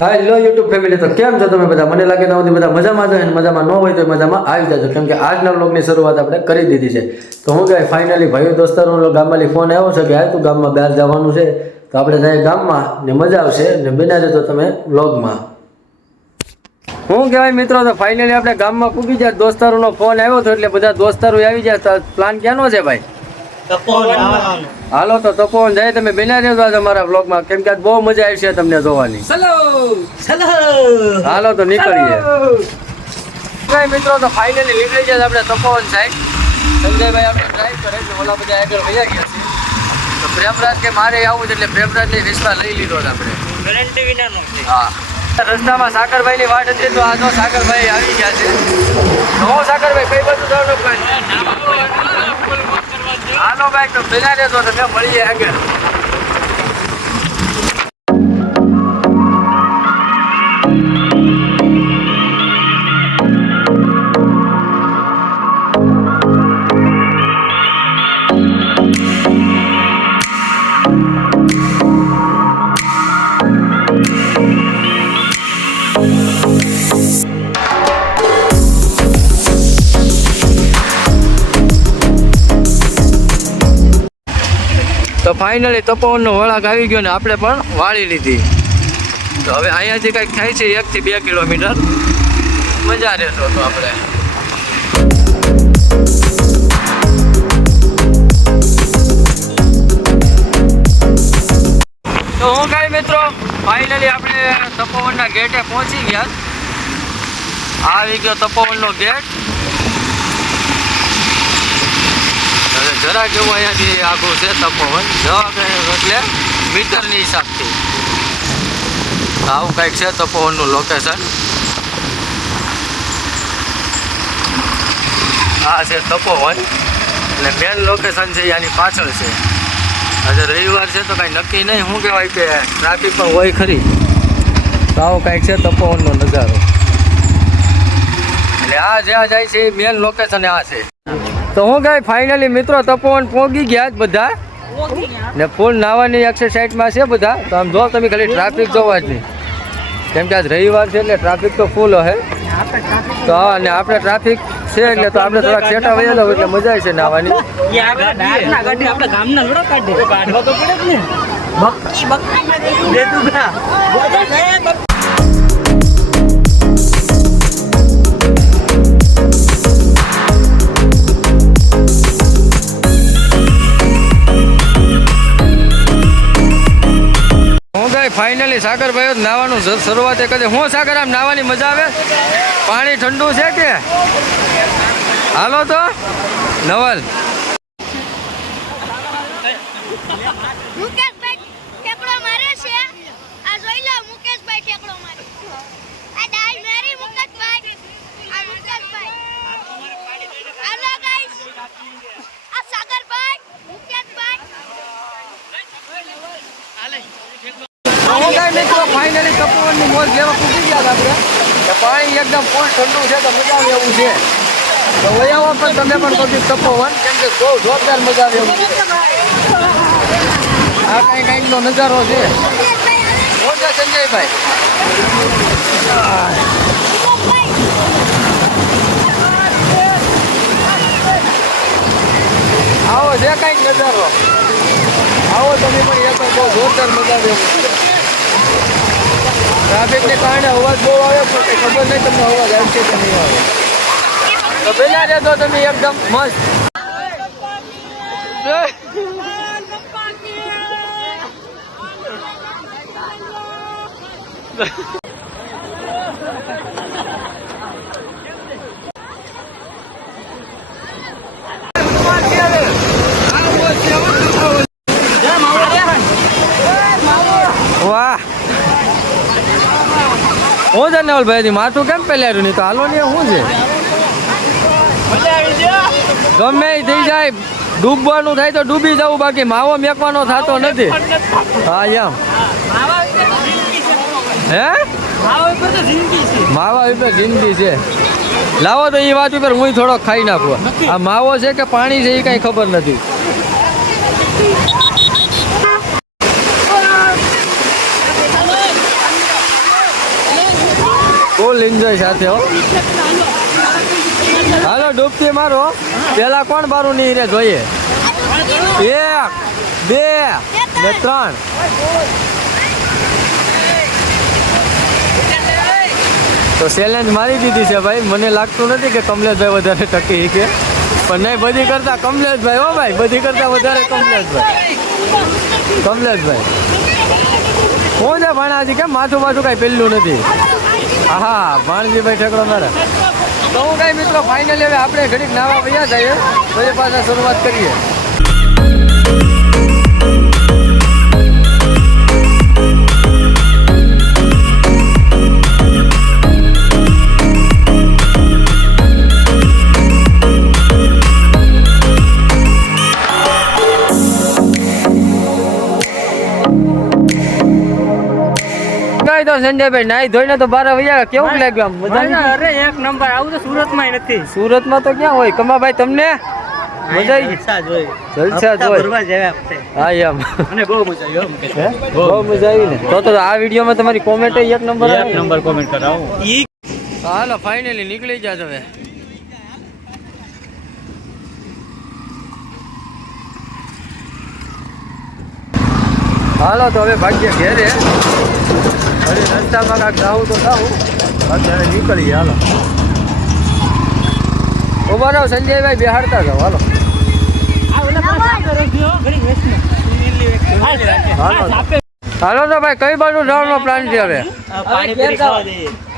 Hello YouTube family તો કેમ છો તમે બધા? મને લાગે સુધી બધા મજામાં છો અને મજામાં ન હોય તો મજામાં આવી જજો. કેમ કે આજના બ્લોગની શરૂઆત આપણે કરી દીધી છે. તો હું કહે ફાઇનલી ભાઈઓ દોસ્તારો ગામમાંથી ફોન આવ્યો છે કે હા તું ગામમાં બહાર જવાનું છે? તો આપણે જાય ગામમાં ને મજા આવશે ને બના જતો તમે બ્લોગમાં હું કહેવાય, મિત્રો, તો ફાઇનલી આપણે ગામમાં પૂગી જાય દોસ્તારોનો ફોન આવ્યો હતો એટલે બધા દોસ્તારો આવી જાય પ્લાન ક્યાંનો છે ભાઈ? હાલો તો તપોવન જાય તમે બેના રહેજો આજે અમારા વ્લોગમાં કેમ કે આજ બહુ મજા આવી છે તમને જોવાની હાલો તો નીકળીએ કઈ મિત્રો તો ફાઇનલી નીકળી જાય આપણે તપોવન સાહેબ સંજયભાઈ આપણે ડ્રાઈવ કરે છે ઓલા બધા આગળ વયા ગયા છે તો પ્રેમરાજ કે મારે આવું છે એટલે પ્રેમરાજની રિસ્તા લઈ લીધો છે આપણે હા રસ્તામાં સાકરભાઈની વાટ હતી તો આ તો સાકરભાઈ આવી ગયા છે તો હું સાગરભાઈ કઈ બાજુ જવાનું હાલો ભાઈ તો ભેગા રહેજો તમે મળીએ આગળ. ફાઇનલી તપોવનનો વળાંક આવી ગયો ને આપણે પણ વાળી લીધી. તો હવે અહીંયાથી કંઈક થાય છે, એકથી બે કિલોમીટર. મજા રહેતો તો આપણે. તો હું કાંઈ મિત્રો ફાઇનલી આપણે તપોવનના ગેટે પહોંચી ગયા. આવી ગયો તપોવનનો ગેટ હવે જરાક એવું અહીંયાથી આગળ છે તપોવન કે એટલે મીટરની હિસાબથી. આવું કંઈક છે તપોવનનું લોકેશન આ છે તપોવન. એટલે મેન લોકેશન છે એની પાછળ છે. આજે રવિવાર છે તો કાંઈ નક્કી નહીં. શું કહેવાય કે ટ્રાફિક પણ હોય ખરી. તો આવું કંઈક છે તપોવનનો નજારો. આ જ્યાં જાય છે મેન લોકેશન આ છે. તો હું કઈ ફાઇનલી મિત્રો તપોવન પહોંચી ગયા જ બધા. ને ફૂલ નાવાની એક્સરસાઇઝમાં છે બધા. તો આમ જો તમે ખાલી ટ્રાફિક જોવા જ નહીં. કેમ કે આજ રવિવાર છે એટલે ટ્રાફિક તો ફૂલ હશે તો અને આપણે ટ્રાફિક છે એટલે તો આપણે થોડાક સેટા વયેલા હોય એટલે મજા આવશે નાવાની ફાઇનલી સાગરભાઈ જ નાવાનું શરૂઆત એ કરી હું સાગર, આમ નાવાની મજા આવે? પાણી ઠંડુ છે કે? હાલો તો? નવલ ઠેકડો મારે છે આ જોઈ લો મુકેશભાઈ ઠેકડો મારે આ ડાળ મારી મુકેશભાઈ આ મુકેશભાઈ હાલો ગાઈસ આ સાગરભાઈ મુકેશભાઈ હું કઈ મિત્રો ફાઇનલી તપોવનની મોજ લેવા પૂછી ગયા હતા આપણે. પાણી એકદમ ફૂલ ઠંડુ છે તો મજા આવે એવું છે. તો વયાવો પણ તમે પણ બધું તપોવન કેમ કે બહુ મજા આવે આ કઈ કઈકનો નજારો છે. શું સંજયભાઈ. આવો છે કંઈક નજારો. આવો તમે પણ એક બહુ જોરદાર મજા આવે ટ્રાફિકને કારણે અવાજ બહુ આવે પણ ખબર નહીં તમને અવાજ આવશે કે નહીં આવે. તો પેલા રહેતો તમે એકદમ મસ્ત. વાહ હું છે નવલભાઈ માથું કેમ પેલાર્યું નહીં? તો હાલો ને શું છે? ગમે થઈ જાય, ડૂબવાનું થાય તો ડૂબી જવું, બાકી માવો મેકવાનો થતો નથી. હા, એમ. હે? માવા ઉપર જિંદગી છે. લાવો તો એ વાત ઉપર હું થોડોક ખાઈ નાખું. આ માવો છે કે પાણી છે એ કાંઈ ખબર નથી ફૂલ એન્જોય સાથે હાલો, ડૂબતી મારો. પેલા કોણ બારું નહીં રે જોઈએ? એક, બે ને ત્રણ. તો ચેલેન્જ મારી દીધી છે ભાઈ. મને લાગતું નથી કે કમલેશભાઈ વધારે ટકી કે પણ નહીં, બધી કરતા કમલેશભાઈ હો ભાઈ. બધી કરતા વધારે કમલેશભાઈ. કમલેશભાઈ. હું છે ભાણાજી? કેમ માથું માથું કાંઈ પેલું નથી? હા ભાણજીભાઈ ઠેકડો મારે. તો હું કાંઈ મિત્રો ફાઇનલી હવે આપણે ઘડીક નાવા વયા જઈએ પછી પાછા શરૂઆત કરીએ. સંજયભાઈ નાઈ ધોઈને તો બાર વયા કેવું લાગ્યું આમ? મજા આવી અરે એક નંબર આવું તો સુરતમાં નથી. સુરતમાં તો ક્યાં હોય? કમાભાઈ તમને? મજા આવી? જલસા જ હોય. જલસા જ હપ્તા હોય. ભરવા જેવા હપ્તે. હા એમ મને બહુ મજા આવી હો મુકેશ. બહુ મજા આવી ને? તો તો આ વિડીયોમાં તમારી કોમેન્ટ એક નંબર એક નંબર કોમેન્ટ કરાવો. ઈ હાલો ફાઇનલી નીકળી જા હવે. હાલો તો હવે ભાગ્ય ઘેરે. હવે રસ્તામાં જાવું તો જાવું બાકી હવે હાલો. ઊભા રહો સંજયભાઈ બેહાડતા જાઓ હાલો. હાલો. હાલો તો ભાઈ કઈ બાજુ જવાનો પ્લાન છે હવે.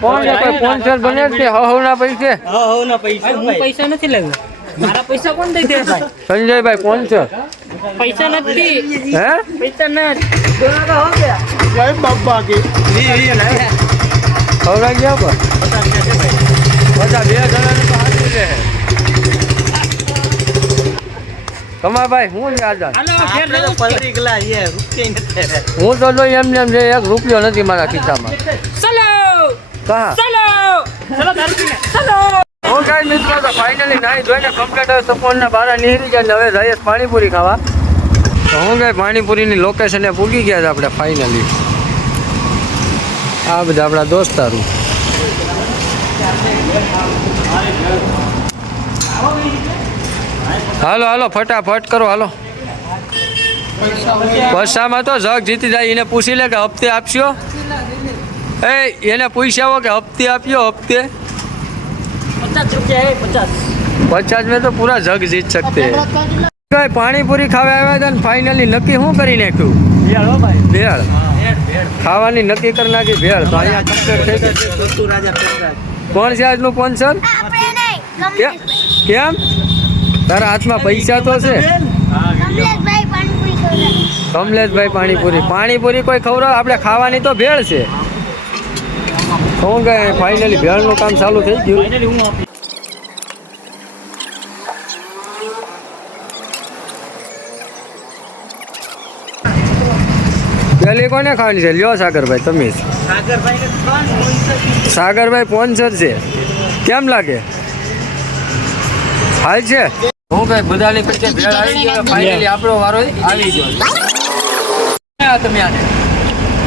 કોણ છે કોઈ બને છે હવના પૈસે? હો, હો ના પૈસા હું પૈસા નથી લાવ્યો મારા પૈસા કોણ દઈ દે ભાઈ? સંજયભાઈ સ્પોન્સર પૈસા નથી. હે? પૈસા નથી વી, વી લાવ્યા. ખવડાવી ગયા પર પચાસ રૂપિયા છે ભાઈ. બધા બે જણાને તો હાથું છે કમા ભાઈ હું. હું તો જો એમ એમ છે એક રૂપિયો નથી મારા ખિસ્સામાં. ચલો. કહા? ચલો. ચલો. મિત્રો, તો ફાઇનલી નાઈ જોઈને કમ્પ્લીટ સપોનના હવે જઈએ પાણીપુરી ખાવા. તો હું કાંઈ પાણીપુરીની લોકેશને પૂગી ગયા છે આપણે ફાઇનલી આ બધા આપણા દોસ્તારું. હાલો હાલો, ફટાફટ કરો, હાલો. પૈસામાં તો જગ જીતી જાય, એને પૂછી લે કે હપ્તે આપશો? એ, એને પૂછ્યા કે હપ્તે આપ્યો હપ્તે? પચાસ મેં તો પૂરા જગ જીત શકતે. ભાઈ પાણીપુરી ખાવા આવ્યા હતા ને ફાઇનલી નક્કી શું કરી નાખ્યું? ભેળ ખાવાની નક્કી કરી નાખી ભેળ. તો કોણ છે આજનું કોન્સર કેમ? તારા હાથમાં પૈસા તો છે. કમલેશભાઈ પાણીપુરી પાણીપુરી. કોઈ ખબર આપણે ખાવાની તો ભેળ છે. શું કે ફાઇનલી ભેળનું કામ ચાલુ થઈ ગયું. હું પહેલી કોને ખાવાની છે? લ્યો સાગરભાઈ તમે. સાગરભાઈ પોન્સર છે. કેમ લાગે? હાલ છે? હું કઈ બધાની પછી ભેળ આવી ગયો ફાઇનલી આપણો વારો આવી ગયો. તમે આને.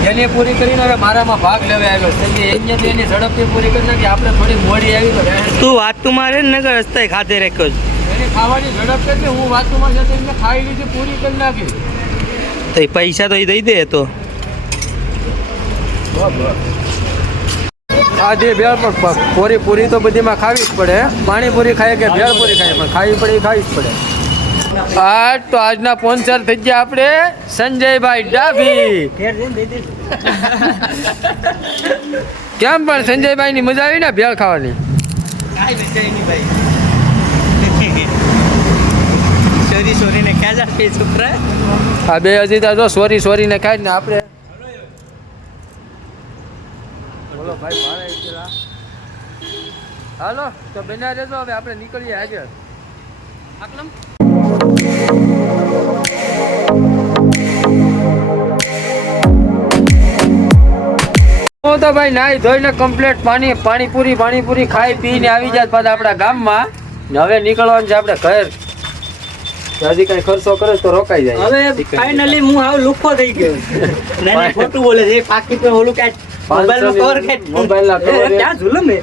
એની પૂરી કરીને હવે મારામાં ભાગ લેવા આવ્યો છે. કે તો એની ઝડપથી પૂરી કરી નાખી આપણે થોડી મોડી આવી તો તું વાત તું મારે ને નગર રસ્તાએ ખાતે રાખ્યો છે. એની ખાવાની ઝડપ કેટલી? હું વાતમાં જતો એમને ખાઈ લીધી પૂરી કરી નાખી. તો એ પૈસા તો એ દઈ દે તો. આજે ભેળ પણ પૂરી પૂરી તો બધીમાં ખાવી જ પડે પાણીપુરી ખાય કે ભેળ પૂરી ખાય? પણ ખાવી પડે એ ખાવી જ પડે. આ તો આજના સ્પોન્સર થઈ ગયા આપણે સંજયભાઈ ડાભી. કેમ પણ સંજયભાઈ ની મજા આવી ને ભેળ ખાવાની આ બે હજી જો સોરી સોરી ને ખાય ને આપણે. બોલો ભાઈ હાલો તો બના રહેજો હવે આપણે નીકળીએ હાજર. આકલમ. તો ભાઈ નાઈ ધોઈને કમ્પ્લીટ પાણી પાણીપુરી પાણીપુરી ખાઈ પીને આવી જાય પાછા આપણા ગામમાં. હવે નીકળવાનું છે આપણે ઘર. હજી કઈ ખર્ચો કરે તો રોકાઈ જાય. હવે ફાઇનલી હું હાવ લુખો થઈ ગયો. ખોટું બોલે છે પાકી ઓલું ક્યાં ઝૂલમ હે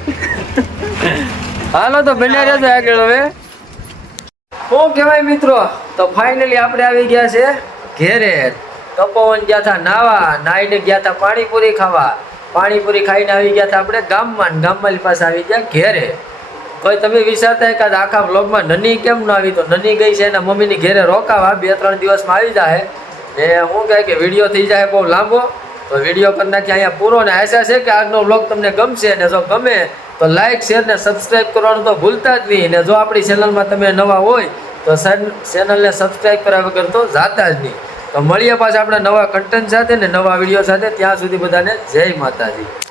હાલો તો બન્યા રહેજો આગળ હવે. શું કહેવાય મિત્રો? તો ફાઇનલી આપણે આવી ગયા છે ઘેરે. તપોવન ગયા હતા નાવા, નાઈને ગયા હતા પાણીપુરી ખાવા. પાણીપુરી ખાઈને આવી ગયા હતા આપણે ગામમાં ગામમાં પાસે આવી ગયા ઘેરે. કોઈ તમે વિચારતા કે આખા બ્લોગમાં નની કેમ ન આવી? તો નની ગઈ છે એના મમ્મીની ઘેરે રોકાવા બે ત્રણ દિવસમાં આવી જાય ને હું કહે કે વીડિયો થઈ જાય બહુ લાંબો. તો વીડિયો કરી નાખી અહીંયા પૂરો ને આશા છે કે આજનો બ્લોગ તમને ગમશે ને જો ગમે તો લાઈક શેર ને સબસ્ક્રાઈબ કરવાનું તો ભૂલતા જ નહીં. ને જો આપણી ચેનલમાં તમે નવા હોય, તો ચેનલને સબસ્ક્રાઈબ કર્યા વગર તો જાતા જ નહીં. તો મળીએ પાછા આપણે નવા કન્ટેન્ટ સાથે ને નવા વીડિયો સાથે. ત્યાં સુધી બધાને જય માતાજી.